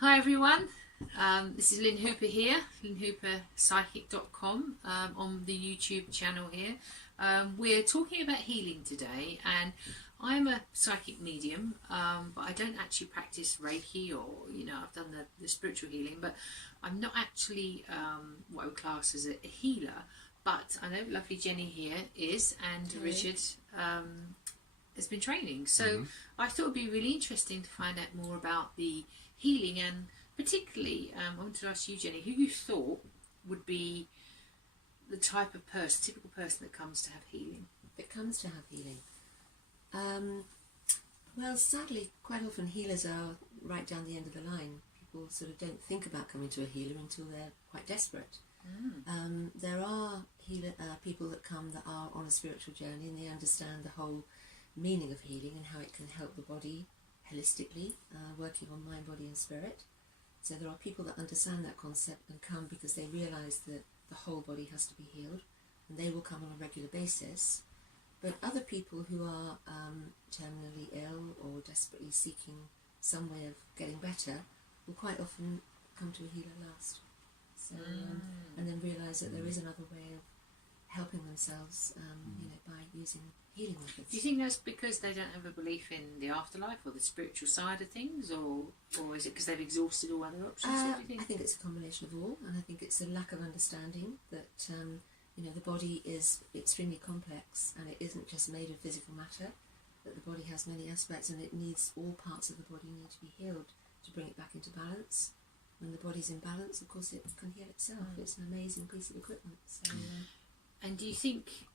Hi everyone, this is Lynn Hooper here, lynnhooperpsychic.com on the YouTube channel here. We're talking about healing today, and I'm a psychic medium, but I don't actually practice Reiki or, I've done the spiritual healing, but I'm not actually what I would class as a healer. But I know lovely Jenny here is, and Richard has been training. So I thought it would be really interesting to find out more about the healing, and particularly I wanted to ask you, Jenny, who you thought would be the type of person, typical person that comes to have healing. That comes to have healing. Well, sadly, quite often healers are right down the end of the line. People sort of don't think about coming to a healer until they're quite desperate. There are people that come that are on a spiritual journey, and they understand the whole meaning of healing and how it can help the body holistically, working on mind, body and spirit. So there are people that understand that concept and come because they realise that the whole body has to be healed, and they will come on a regular basis. But other people who are terminally ill or desperately seeking some way of getting better will quite often come to a healer last. So, and then realise that there is another way of helping themselves, by using healing methods. Do you think that's because they don't have a belief in the afterlife or the spiritual side of things, or is it because they've exhausted all other options? What do you think? I think it's a combination of all, and I think it's a lack of understanding that the body is extremely complex, and it isn't just made of physical matter. That the body has many aspects, and it needs all parts of the body need to be healed to bring it back into balance. When the body's in balance, of course, it can heal itself. It's an amazing piece of equipment. So, and do you think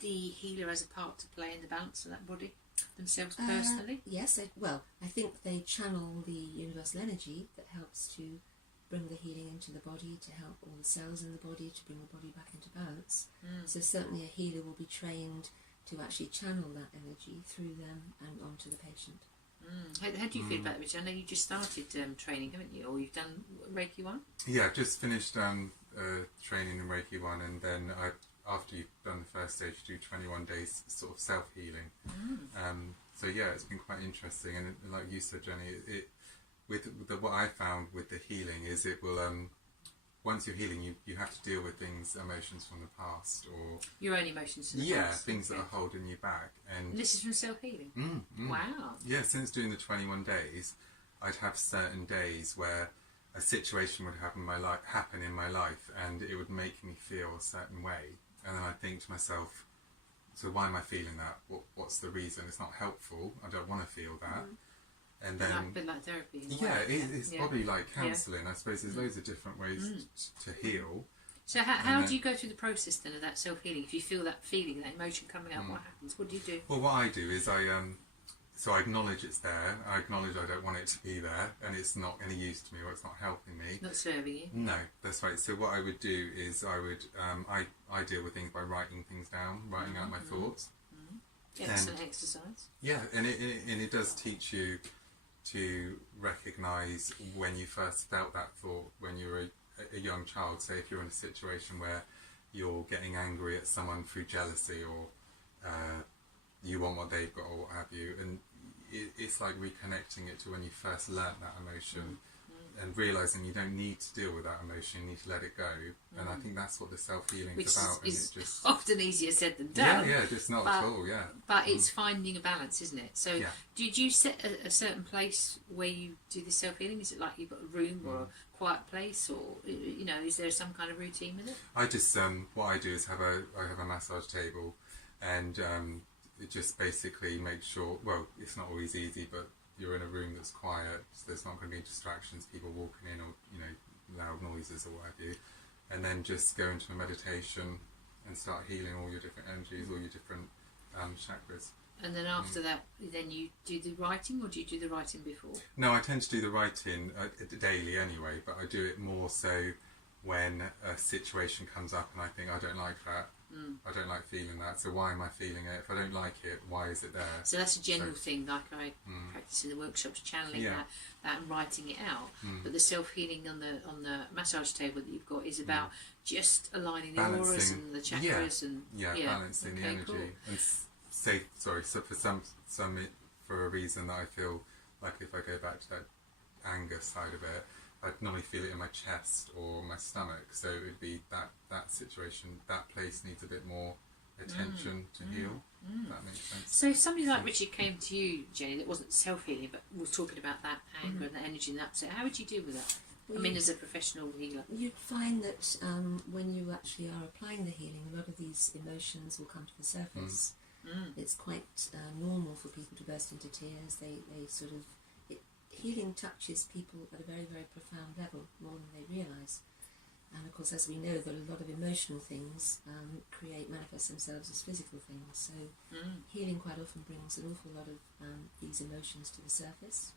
the healer has a part to play in the balance of that body themselves personally? Yes. I think they channel the universal energy that helps to bring the healing into the body, to help all the cells in the body, to bring the body back into balance. So certainly a healer will be trained to actually channel that energy through them and onto the patient. How do you feel about it, Richard? I know you just started training, haven't you? Or you've done Reiki 1? Yeah, I've just finished training in Reiki 1, and then after you've done the first stage, you do 21 days sort of self-healing. So yeah, it's been quite interesting, and like you said, Jenny, what I found with the healing is it will once you're healing, you have to deal with emotions from the past, or your own emotions from the past. Things that are holding you back. And this is from self-healing. Wow. Yeah, since doing the 21 days, I'd have certain days where a situation would happen in my life, and it would make me feel a certain way, and then I'd think to myself, so why am I feeling that? What's the reason? It's not helpful. I don't want to feel that. And then a bit like therapy. It's probably like counselling. I suppose there's loads of different ways to heal. So how do you go through the process then of that self-healing? If you feel that feeling, that emotion coming up, what happens? What do you do? Well, what I do is I acknowledge it's there. I acknowledge I don't want it to be there, and it's not any use to me, or it's not helping me. Not serving you. No, that's right. So what I would do is I deal with things by writing things down, writing out my thoughts. Excellent exercise. Yeah, and it does teach you to recognise when you first felt that thought when you were a young child. Say if you're in a situation where you're getting angry at someone through jealousy, or you want what they've got, or what have you, and it's like reconnecting it to when you first learnt that emotion, and realising you don't need to deal with that emotion, you need to let it go. And I think that's what the self-healing is about. Which is just often easier said than done. Yeah, just not at all, But it's finding a balance, isn't it? So did you set a certain place where you do the self-healing? Is it like you've got a room or a quiet place, or, is there some kind of routine with it? I just, what I do is I have a massage table, and it just basically makes sure, well, it's not always easy, but you're in a room that's quiet, so there's not going to be distractions, people walking in, or loud noises or what have you, and then just go into a meditation and start healing all your different energies, all your different chakras. And then after that, then you do the writing, or do you do the writing before? No, I tend to do the writing daily anyway, but I do it more so when a situation comes up and I think, I don't like that. I don't like feeling that, so why am I feeling it? If I don't like it, why is it there? So that's a general thing, like I practice in the workshops, channeling that and writing it out. But the self-healing on the massage table that you've got is about just aligning the auras and the chakras and balancing the energy. Cool. And so for some for a reason that I feel like if I go back to that anger side of it, I'd normally feel it in my chest or my stomach. So it would be that situation, that place needs a bit more attention to heal. That makes sense. So somebody like Richard came to you, Jenny, that wasn't self-healing, but was talking about that anger and that energy and that upset. How would you deal with that? Well, I mean, as a professional healer. You'd find that when you actually are applying the healing, a lot of these emotions will come to the surface. It's quite normal for people to burst into tears. They sort of... healing touches people at a very, very profound level, more than they realise. And of course, as we know, that a lot of emotional things manifest themselves as physical things. So healing quite often brings an awful lot of these emotions to the surface.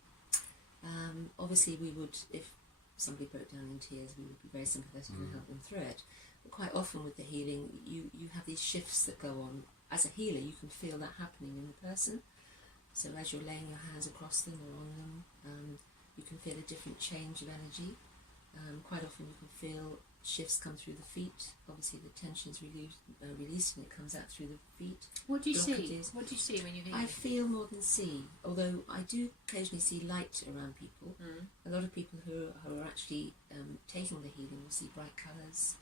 Obviously, we would, if somebody broke down in tears, we would be very sympathetic and help them through it. But quite often with the healing, you have these shifts that go on. As a healer, you can feel that happening in the person. So as you're laying your hands across them or on them, you can feel a different change of energy. Quite often you can feel shifts come through the feet. Obviously the tension's released and it comes out through the feet. What do you see? Blockages. What do you see when you heal? I feel more than see, although I do occasionally see light around people. A lot of people who are actually taking the healing will see bright colours.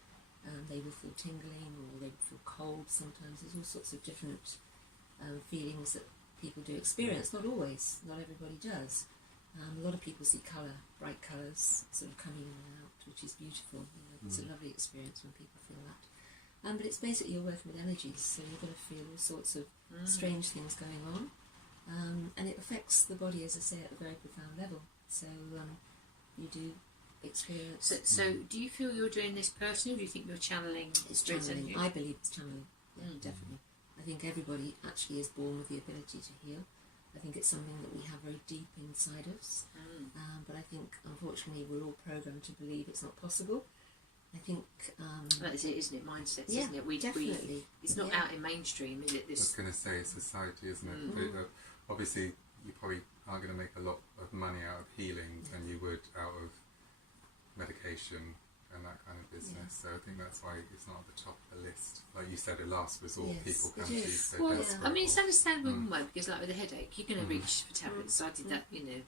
They will feel tingling, or they will feel cold sometimes. There's all sorts of different feelings that people do experience. Not always, not everybody does. A lot of people see colour, bright colours sort of coming in and out, which is beautiful. It's a lovely experience when people feel that. But it's basically you're working with energies, so you're going to feel all sorts of strange things going on. And it affects the body, as I say, at a very profound level. So you do experience... So do you feel you're doing this personally, or do you think you're channeling? It's channeling. I believe it's channeling. Yeah, definitely. I think everybody actually is born with the ability to heal. I think it's something that we have very deep inside us. But I think, unfortunately, we're all programmed to believe it's not possible. I think... that is it, isn't it? Mindsets, yeah, isn't it? Definitely. It's not out in mainstream, is it? I was going to say society, isn't it? But, obviously, you probably aren't going to make a lot of money out of healing than you would out of medication and that kind of business. So I think that's why it's not at the top of the list. Like you said, a last resort, people come to you. Well, I mean, it's understandable in one way, because like with a headache, you're going to reach for tablets. I did that,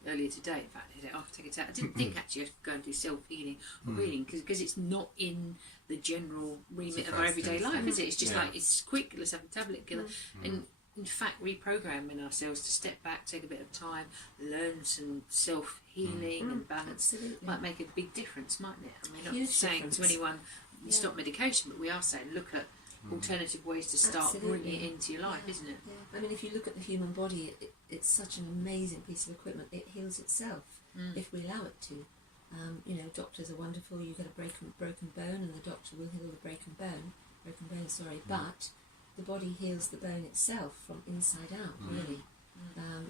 earlier today. In fact, I'll take it out. I didn't think actually I could go and do self-healing or healing, because it's not in the general remit of our everyday life, is it? It's just like, it's quick, let's have a tablet, killer. And in fact, reprogramming ourselves to step back, take a bit of time, learn some self-healing and balance might make a big difference, mightn't it? I mean, not saying to anyone stop medication, but we are saying look at alternative ways to start bringing it into your life, isn't it? Yeah. I mean, if you look at the human body, it's such an amazing piece of equipment. It heals itself if we allow it to. Doctors are wonderful. You get a broken bone, and the doctor will heal the broken bone. But the body heals the bone itself from inside out, really.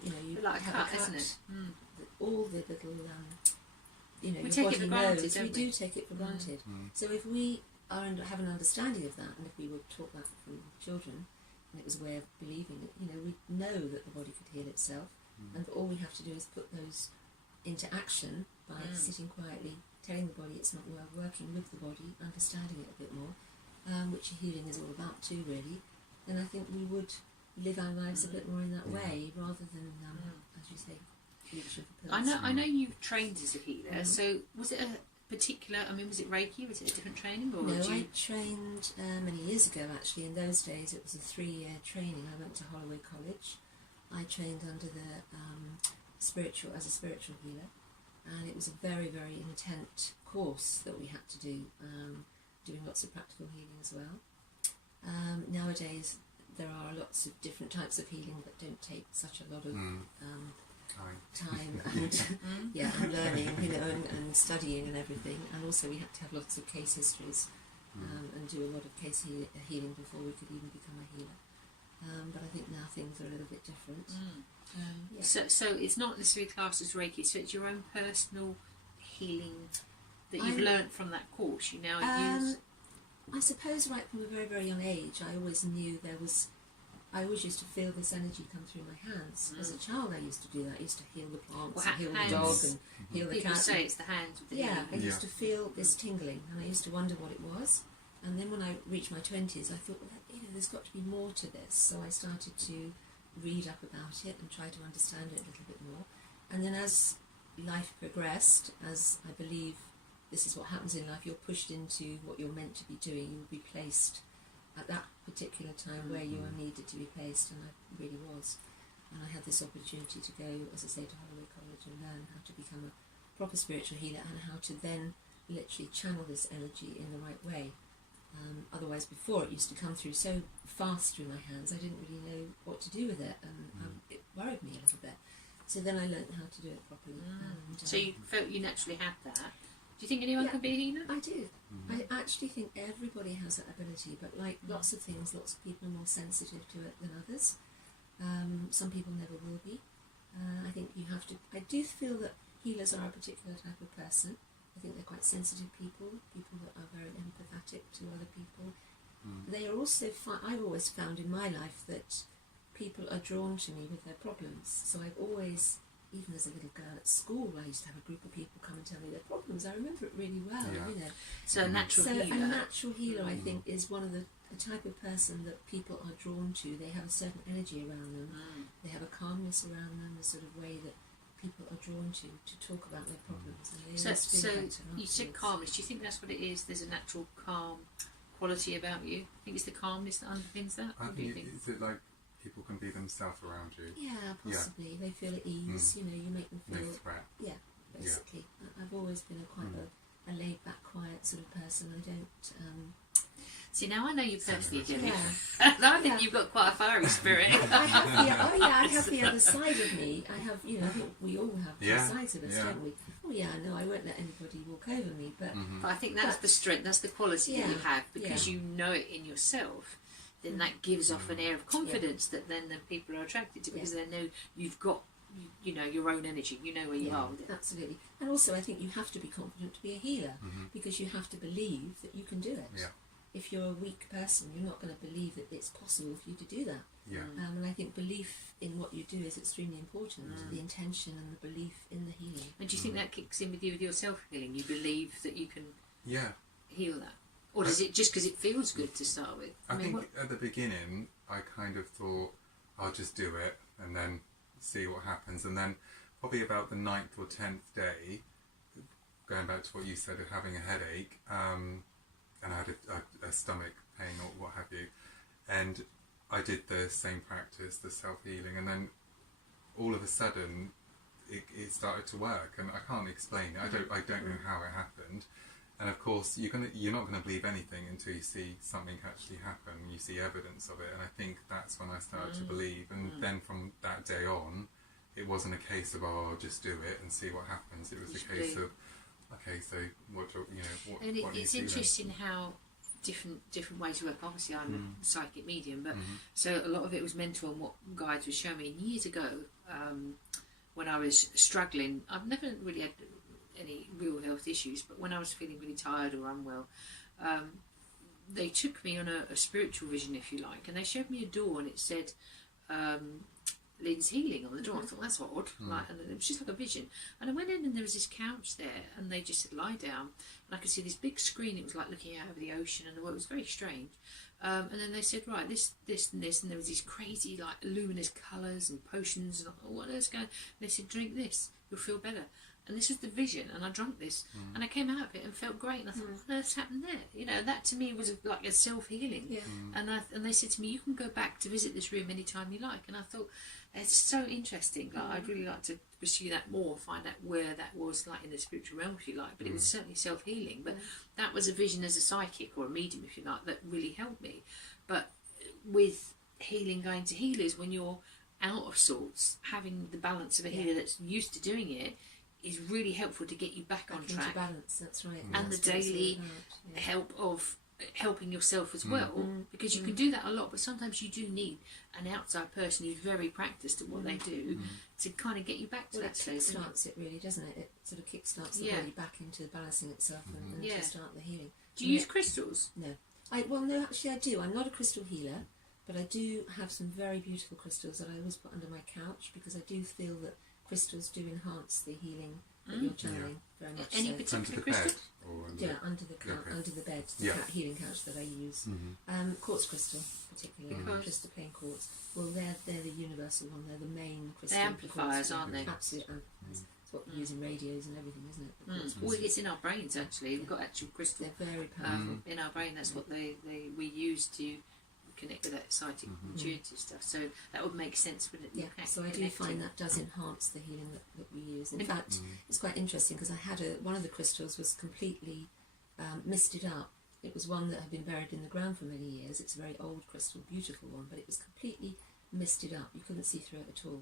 You like a have cut, a cut, isn't it? all the little, we your take body it for granted, knows. don't We we? do take it for granted. So if we have an understanding of that, and if we were taught that from children, and it was a way of believing it, we know that the body could heal itself, and all we have to do is put those into action by sitting quietly, telling the body it's not well, working with the body, understanding it a bit more, which healing is all about too, really. Then I think we would live our lives a bit more in that way, rather than, as you say, reaching for pills. I know you've trained as a healer, so was it a particular, was it Reiki, was it a different training? Or no, I trained many years ago, actually. In those days it was a 3-year training. I went to Holloway College. I trained under the as a spiritual healer, and it was a very, very intense course that we had to do, doing lots of practical healing as well. Nowadays there are lots of different types of healing that don't take such a lot of time and and learning, and studying and everything. And also we had to have lots of case histories and do a lot of case healing before we could even become a healer. But I think now things are a little bit different. So it's not necessarily classed as Reiki, so it's your own personal healing that you've learnt from that course. You now use... I suppose right from a very, very young age, I always knew I always used to feel this energy come through my hands. As a child I used to do that. I used to heal the plants, and heal the dog, and heal the cat. People say it's the hands with the healing. I used to feel this tingling, and I used to wonder what it was. And then when I reached my 20s, I thought, well, there's got to be more to this. So I started to read up about it and try to understand it a little bit more. And then as life progressed, as I believe this is what happens in life, you're pushed into what you're meant to be doing. You will be placed at that particular time where you are needed to be placed, and I really was. And I had this opportunity to go, as I say, to Holloway College and learn how to become a proper spiritual healer and how to then literally channel this energy in the right way. Otherwise, before, it used to come through so fast through my hands, I didn't really know what to do with it, and it worried me a little bit. So then I learned how to do it properly. And, so you felt you naturally had that. Do you think anyone can be a healer? I do. I actually think everybody has that ability, but like lots of things, lots of people are more sensitive to it than others. Some people never will be. I think you have to... I do feel that healers are a particular type of person. I think they're quite sensitive people that are very empathetic to other people. They are also... I've always found in my life that people are drawn to me with their problems. So I've always... Even as a little girl at school, I used to have a group of people come and tell me their problems. I remember it really well, you know. So a natural healer. A natural healer, I think, is one of the type of person that people are drawn to. They have a certain energy around them. They have a calmness around them, a sort of way that people are drawn to talk about their problems. And they So you said calmness. Do you think that's what it is? There's a natural calm quality about you? I think it's the calmness that underpins that? I think is it like people can be themselves around you? Yeah, possibly. They feel at ease, you know, you make them feel... No threat. Yeah, basically. Yeah. I've always been quite a laid-back, quiet sort of person. I don't... See, now I know you personally, Jenny. Yeah. I think you've got quite a fiery spirit. I have the other side of me. I have, you know, I think we all have two sides of us, don't we? Oh yeah, no, I won't let anybody walk over me, but... But I think that's the strength, that's the quality that you have, because you know it in yourself. Then that gives off an air of confidence that then the people are attracted to, because they know you've got, you know, your own energy, you know where you are with it. Absolutely. And also I think you have to be confident to be a healer, because you have to believe that you can do it. Yeah. If you're a weak person, you're not going to believe that it's possible for you to do that. Yeah. And I think belief in what you do is extremely important, the intention and the belief in the healing. And do you think that kicks in with you with your self-healing? You believe that you can heal that? Or is it just because it feels good to start with? I think at the beginning, I kind of thought, I'll just do it and then see what happens. And then probably about the 9th or 10th day, going back to what you said of having a headache, and I had a stomach pain or what have you, and I did the same practice, the self-healing, and then all of a sudden it started to work, and I can't explain it. I don't know how it happened. And of course, you're not going to believe anything until you see something actually happen, you see evidence of it. And I think that's when I started to believe. And then from that day on, it wasn't a case of, oh, I'll just do it and see what happens. It was a case of, okay, so what do you know? What? And it's interesting how different ways work. Obviously, I'm a psychic medium, but so a lot of it was mental and what guides were showing me. And years ago, when I was struggling, I've never really had any real health issues, but when I was feeling really tired or unwell, they took me on a spiritual vision, if you like, and they showed me a door and it said Lynn's healing on the door. I thought, that's odd, like, and it was just like a vision. And I went in and there was this couch there, and they just said lie down, and I could see this big screen. It was like looking out over the ocean, and it was very strange. And then they said, right, this and this, and there was these crazy like luminous colours and potions, and I thought, what else going? They said, drink this, you'll feel better. And this was the vision, and I drank this, and I came out of it and felt great. And I thought, what on earth's happened there? You know, that to me was like a self-healing. Yeah. And they said to me, you can go back to visit this room anytime you like. And I thought, it's so interesting. Like, I'd really like to pursue that more, find out where that was, like in the spiritual realm, if you like. But it was certainly self-healing. But that was a vision as a psychic or a medium, if you like, that really helped me. But with healing, going to healers, when you're out of sorts, having the balance of a healer that's used to doing it is really helpful to get you back on track. Into balance, that's right. And the daily help of helping yourself as well, because you can do that a lot, but sometimes you do need an outside person who's very practiced at what they do to kind of get you back to that state. It kickstarts it really, doesn't it? It sort of kickstarts the body back into balancing itself and to start the healing. Do you use crystals? No. No, actually I do. I'm not a crystal healer, but I do have some very beautiful crystals that I always put under my couch, because I do feel that crystals do enhance the healing that you're channeling very much. Any so. particular crystal? Under the bed, the healing couch that I use. Quartz crystal, particularly, just the plain quartz. Well, they're the universal one. They're the main crystal. They're amplifiers, aren't they? Absolute amplifiers. It's what we use in radios and everything, isn't it? Well, it's in our brains actually. We've got actual crystal. They're very powerful. In our brain, that's what we use to connect with that psychic intuitive stuff. So that would make sense, wouldn't it? Yeah, so I do find that does enhance the healing that we use. In fact, it's quite interesting because I had one of the crystals was completely misted up. It was one that had been buried in the ground for many years. It's a very old crystal, beautiful one, but it was completely misted up. You couldn't see through it at all.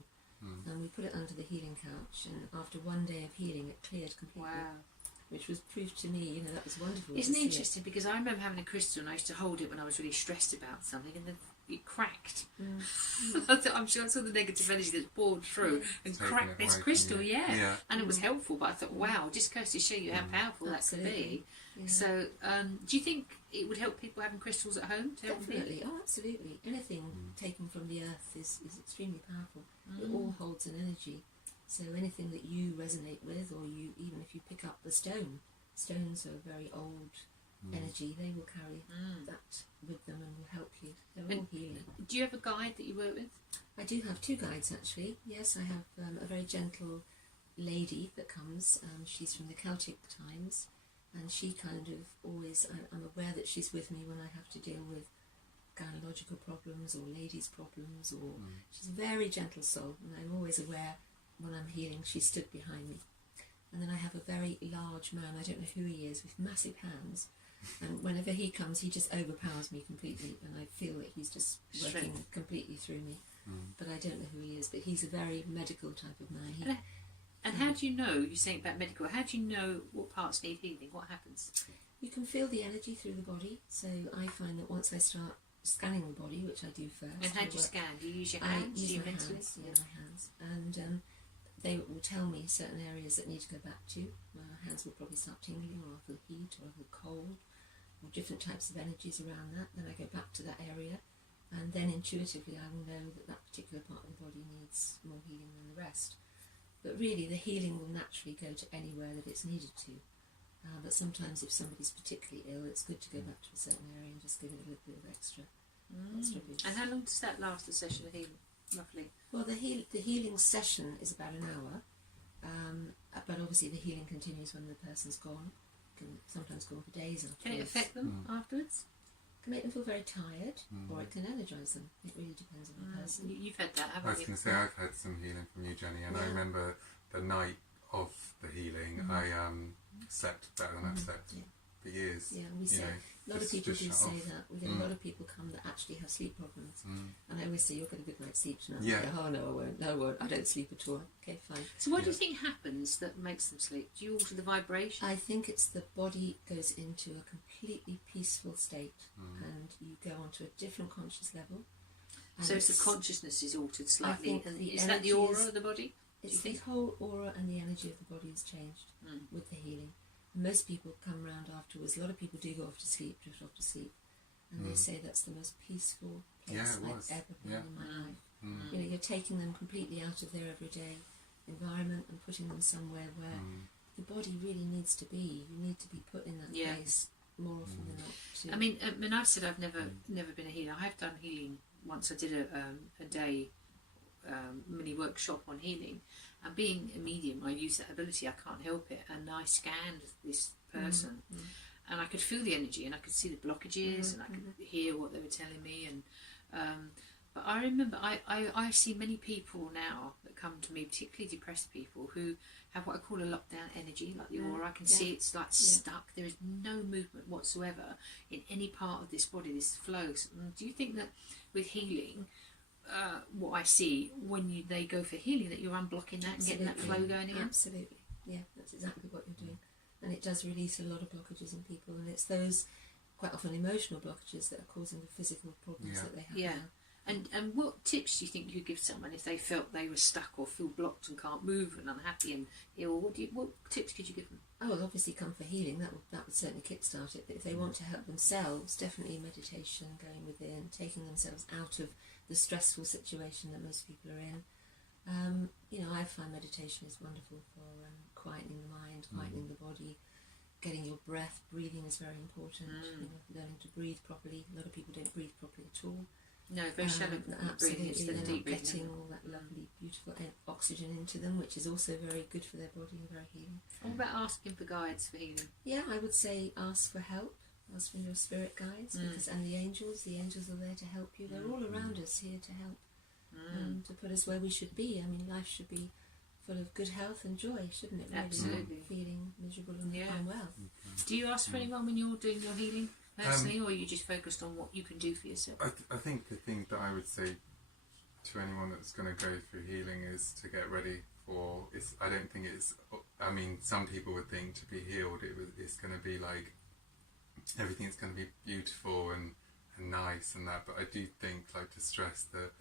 And we put it under the healing couch, and after one day of healing, it cleared completely. Wow. Which was proof to me, that was wonderful. Isn't it interesting? Because I remember having a crystal and I used to hold it when I was really stressed about something, and then it cracked. I'm sure I saw the negative energy that's poured through and cracked this crystal, and it was helpful, but I thought, wow, just goes to show you how powerful that could be. Yeah. So, do you think it would help people having crystals at home? Definitely, absolutely. Anything taken from the earth is extremely powerful. It all holds an energy. So anything that you resonate with, or even if you pick up the stones are very old energy, they will carry that with them and will help you. They're all healing. Do you have a guide that you work with? I do have 2 guides actually. Yes, I have a very gentle lady that comes. She's from the Celtic times, and she kind of always, I'm aware that she's with me when I have to deal with gynecological problems or ladies' problems, or she's a very gentle soul, and I'm always aware when I'm healing she stood behind me. And then I have a very large man, I don't know who he is, with massive hands, and whenever he comes he just overpowers me completely, and I feel that he's just working completely through me. But I don't know who he is, but he's a very medical type of man. And how do you know, you're saying about medical, how do you know what parts need healing? What happens? You can feel the energy through the body, so I find that once I start scanning the body, which I do first. And how do you scan? Do you use your hands? I use my hands, my hands. And they will tell me certain areas that need to go back to. My hands will probably start tingling, or I feel heat, or I feel cold, or different types of energies around that. Then I go back to that area, and then intuitively I will know that that particular part of the body needs more healing than the rest. But really the healing will naturally go to anywhere that it's needed to. But sometimes if somebody's particularly ill, it's good to go back to a certain area and just give it a little bit of extra boost. And how long does that last, the session of healing, roughly? Well, the healing session is about an hour, but obviously the healing continues when the person's gone. It can sometimes go on for days afterwards. Can it affect them afterwards? It can make them feel very tired, or it can energise them. It really depends on the person. You've had that, haven't you? I was going to say, I've had some healing from you, Jenny, and I remember the night of the healing, I slept better than I've slept for years. Yeah, we say, a lot of people do say that. We get a lot of people come that actually have sleep problems. And I always say, you'll get a good night's sleep tonight. Yeah. Go, oh, no, I won't. No, I won't. I don't sleep at all. Okay, fine. So what do you think happens that makes them sleep? Do you alter the vibration? I think it's the body goes into a completely peaceful state, and you go onto a different conscious level. So the consciousness is altered slightly. And is that the aura of the body? It's the whole aura and the energy of the body is changed with the healing. And most people come round afterwards. A lot of people do go off to sleep, drift off to sleep, and they say that's the most peaceful place I've ever been in my life. You're taking them completely out of their everyday environment and putting them somewhere where the body really needs to be. You need to be put in that place more often than not. I mean, I've said I've never been a healer. I have done healing once. I did a day mini workshop on healing, and being a medium, I use that ability. I can't help it, and I scanned this person, and I could feel the energy, and I could see the blockages, and I could hear what they were telling me. And but I remember I see many people now that come to me, particularly depressed people, who have what I call a lockdown energy, like the aura. I can see it's like stuck. There is no movement whatsoever in any part of this body. This flows. Do you think that with healing, what I see when they go for healing, that you're unblocking that and getting that flow going again? Absolutely, yeah, that's exactly what you're doing, and it does release a lot of blockages in people, and it's those quite often emotional blockages that are causing the physical problems that they have now. And what tips do you think you give someone if they felt they were stuck or feel blocked and can't move and unhappy and ill? What tips could you give them? Oh, well, obviously come for healing. That would certainly kickstart it. But if they want to help themselves, definitely meditation, going within, taking themselves out of the stressful situation that most people are in. I find meditation is wonderful for quietening the mind, quietening the body, getting your breath. Breathing is very important. Learning to breathe properly. A lot of people don't breathe properly at all. No, very shallow breathing. It's the they're deep not getting breathing. all that lovely, beautiful oxygen into them, which is also very good for their body and very healing. What about asking for guides for healing? Yeah, I would say ask for help. Ask for your spirit guides, because and the angels are there to help you. They're all around us, here to help, to put us where we should be. I mean, life should be full of good health and joy, shouldn't it? Really? Absolutely. Not feeling miserable and unwell. Do you ask for anyone when you're doing your healing personally, or are you just focused on what you can do for yourself? I think the thing that I would say to anyone that's going to go through healing is to get ready for. I don't think it's. I mean, some people would think to be healed, it's going to be like everything's going to be beautiful and nice and that. But I do think, like, to stress that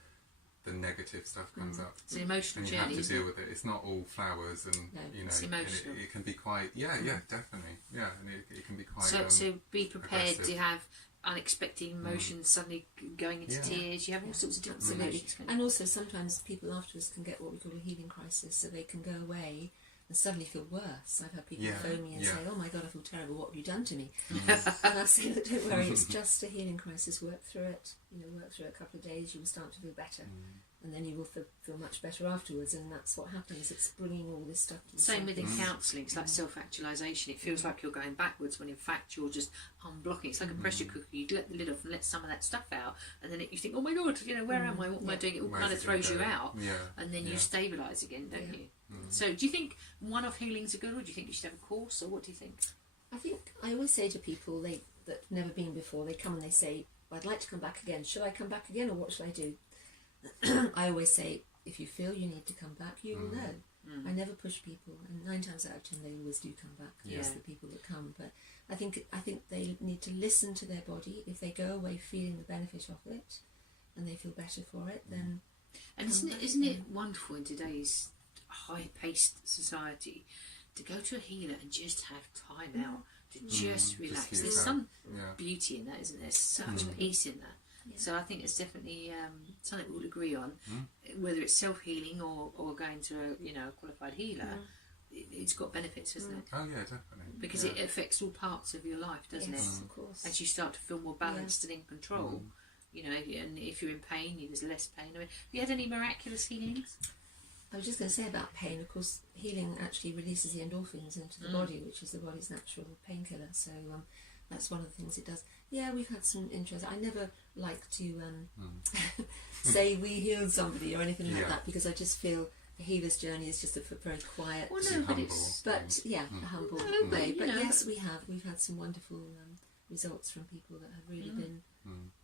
the negative stuff comes up. It's an emotional and you journey. have to deal with it. It's not all flowers, and you know, it's emotional. it can be quite. Yeah, definitely. Yeah, and it can be quite. So be prepared aggressive. to have unexpected emotions suddenly going into tears. You have all sorts of different emotions. And also sometimes people afterwards can get what we call a healing crisis, so they can go away and suddenly feel worse. I've had people phone me and say, "Oh my God, I feel terrible. What have you done to me?" And I say, "Look, don't worry. It's just a healing crisis. Work through it. Work through it a couple of days. You will start to feel better, and then you will feel much better afterwards." And that's what happens. It's bringing all this stuff to the Same within surface. counselling. It's like self-actualisation. It feels like you're going backwards when in fact you're just unblocking. It's like a pressure cooker. You let the lid off and let some of that stuff out, and then you think, "Oh my God, where am I? What am I doing?" It all kind of throws you out, and then you stabilise again, don't you? So do you think one-off healings are good, or do you think you should have a course, or what do you think? I always say to people that've never been before, they come and they say, "I'd like to come back again. Should I come back again, or what should I do?" I always say, if you feel you need to come back, you will know. I never push people, and 9 times out of 10 they always do come back. It's the people that come. But I think they need to listen to their body. If they go away feeling the benefit of it, and they feel better for it, then. And isn't it wonderful in today's high-paced society to go to a healer and just have time out to just relax? Just There's some beauty in that, isn't there? Such peace in that. So I think it's definitely something we'll agree on, whether it's self-healing or going to a qualified healer. It's got benefits, hasn't it? Oh yeah, definitely. Because it affects all parts of your life, doesn't it? Of course. As you start to feel more balanced and in control, and if you're in pain, there's less pain. I mean, have you had any miraculous healings? I was just going to say about pain, of course, healing actually releases the endorphins into the body, which is the body's natural painkiller. So that's one of the things it does. Yeah, we've had some interest. I never like to say we healed somebody or anything like that, because I just feel the healer's journey is just a very quiet, Well, no, but it's a humble way. But yes, we have. We've had some wonderful results from people that have really been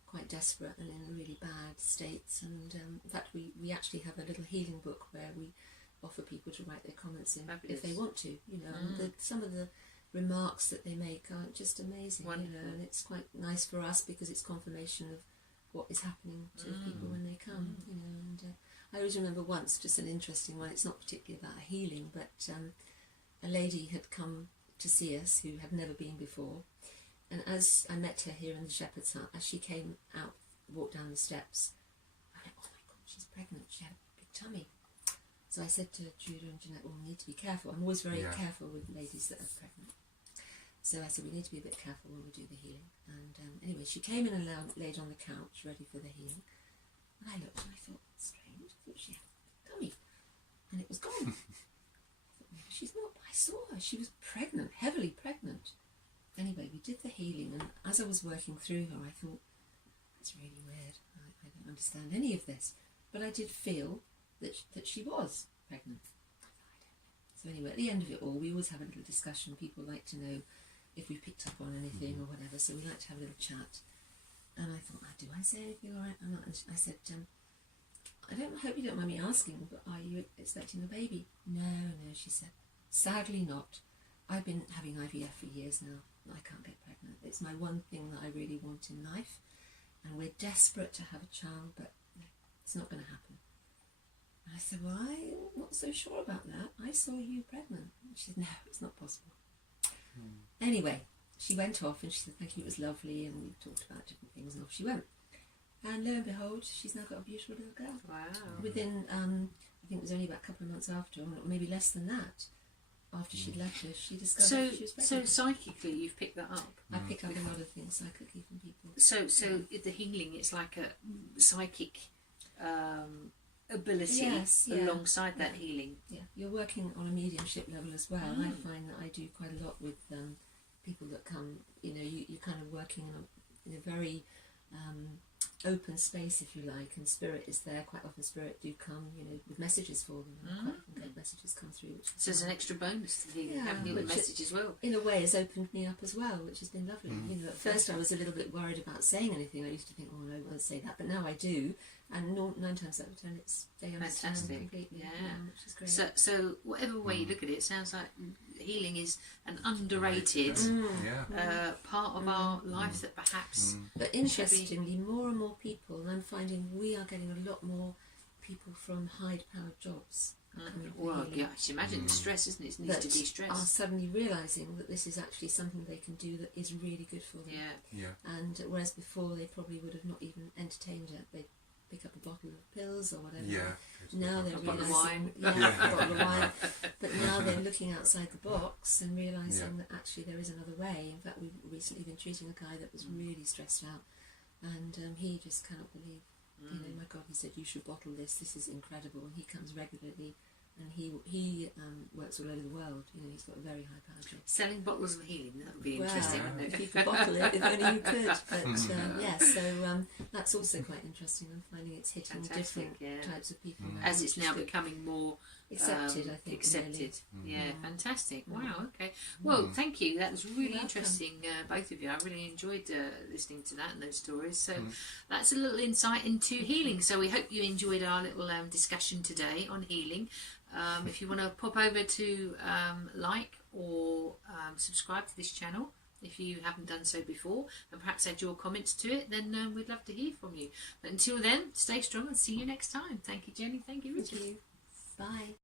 quite desperate and in really bad states. And in fact, we actually have a little healing book where we offer people to write their comments in if they want to. And some of the remarks that they make are just amazing. And it's quite nice for us because it's confirmation of what is happening to people when they come. And I always remember once, just an interesting one. It's not particularly about healing, but a lady had come to see us who had never been before. And as I met her here in the Shepherd's Hut, as she came out, walked down the steps, I went, "Oh my God, she's pregnant. She had a big tummy." So I said to Judah and Jeanette, "Well, we need to be careful." I'm always very careful with ladies that are pregnant. So I said, "We need to be a bit careful when we do the healing." And anyway, she came in and laid on the couch, ready for the healing. And I looked and I thought, strange. I thought she had a tummy. And it was gone. I thought, maybe she's not. But I saw her. She was pregnant, heavily pregnant. Anyway, we did the healing, and as I was working through her, I thought, that's really weird. I don't understand any of this. But I did feel that she was pregnant. So anyway, at the end of it all, we always have a little discussion. People like to know if we picked up on anything or whatever, so we like to have a little chat. And I thought, do I say anything all right? And I said, I hope you don't mind me asking, but are you expecting a baby? No, she said. Sadly not. I've been having IVF for years now. I can't get pregnant. It's my one thing that I really want in life. And we're desperate to have a child, but it's not going to happen. And I said, well, I'm not so sure about that. I saw you pregnant. And she said, no, it's not possible. Anyway, she went off and she said, thank you, it was lovely. And we talked about different things and off she went. And lo and behold, she's now got a beautiful little girl. Wow. Within, I think it was only about a couple of months after, or maybe less than that, after she'd left us, she discovered she was pregnant. So psychically, you've picked that up. I pick up a lot of things psychically from people. So the healing, it's like a psychic ability Yes, yeah. alongside that healing. Yeah, you're working on a mediumship level as well. I find that I do quite a lot with people that come. You're kind of working in a very open space, if you like, and spirit is there. Quite often spirit do come, with messages for them. Quite often get messages come through. So there's an extra bonus to the having the message as well. In a way, has opened me up as well, which has been lovely. At first I was a little bit worried about saying anything. I used to think, oh no, I won't say that, but now I do, and 9 times out of 10 they understand completely. Which is great. So whatever way you look at it, it sounds like healing is an underrated part of our life that perhaps. But interestingly, more and more people, and I'm finding we are getting a lot more people from high-powered jobs. Well, yeah, I should imagine the stress, isn't it? It needs to de-stress. Are suddenly realising that this is actually something they can do that is really good for them. Yeah. And whereas before they probably would have not even entertained it, they'd pick up a bottle of pills or whatever. Yeah. Now they're realising, a bottle of wine. But now they're looking outside the box and realising that actually there is another way. In fact, we've recently been treating a guy that was really stressed out, and he just cannot believe. My God, he said, you should bottle this. This is incredible. And he comes regularly, and he works all over the world. He's got a very high power job. Selling bottles of healing, that would be interesting, wouldn't it? If you could bottle it, if only you could. But so that's also quite interesting. I'm finding it's hitting different types of people. As it's now becoming more accepted, I think. Accepted. Yeah, fantastic. Wow, okay. Well, thank you. That was really interesting, both of you. I really enjoyed listening to that and those stories. So that's a little insight into healing. So we hope you enjoyed our little discussion today on healing. If you want to pop over to like or subscribe to this channel, if you haven't done so before, and perhaps add your comments to it, then we'd love to hear from you. But until then, stay strong and see you next time. Thank you, Jenny. Thank you, Richard. Thank you. Bye.